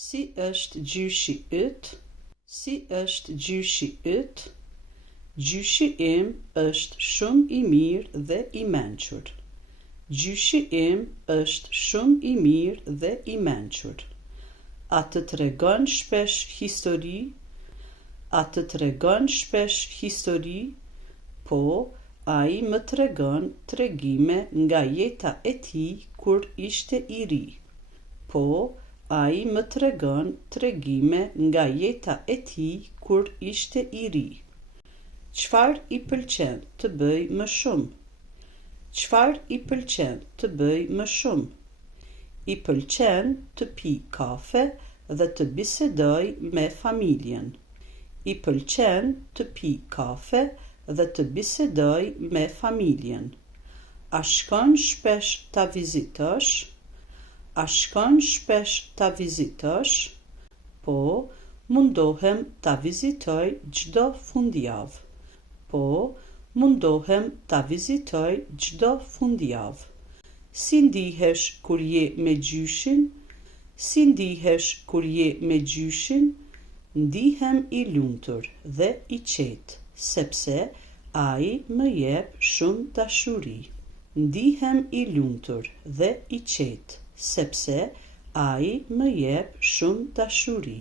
Si është gjyshi yt? Si është gjyshi yt? Gjyshi im është shumë i mirë dhe i mençur. Gjyshi im është shumë i mirë dhe i mençur. A të tregon shpesh histori? A të tregon shpesh histori? Po, ai më tregon tregime nga jeta e tij kur ishte i ri. Po, ai më tregon tregime nga jeta e tij kur ishte i ri. Çfarë i pëlqen të bëj më shumë? Çfarë i pëlqen të bëj më shumë? I pëlqen të pi kafe dhe të bisedoj me familjen. I pëlqen të pi kafe dhe të bisedoj me familjen. A shkon shpesh ta vizitosh? A shkon shpesh ta vizitosh? Po, mundohem ta vizitoj çdo fundjavë. Po, mundohem ta vizitoj çdo fundjavë. Si ndihesh kur je me gjyshin? Si ndihesh kur je me gjyshin? Ndihem i lumtur dhe i qetë, sepse ai më jep shumë dashuri. Ndihem i lumtur dhe i qetë, sepse ai më jep shumë dashuri.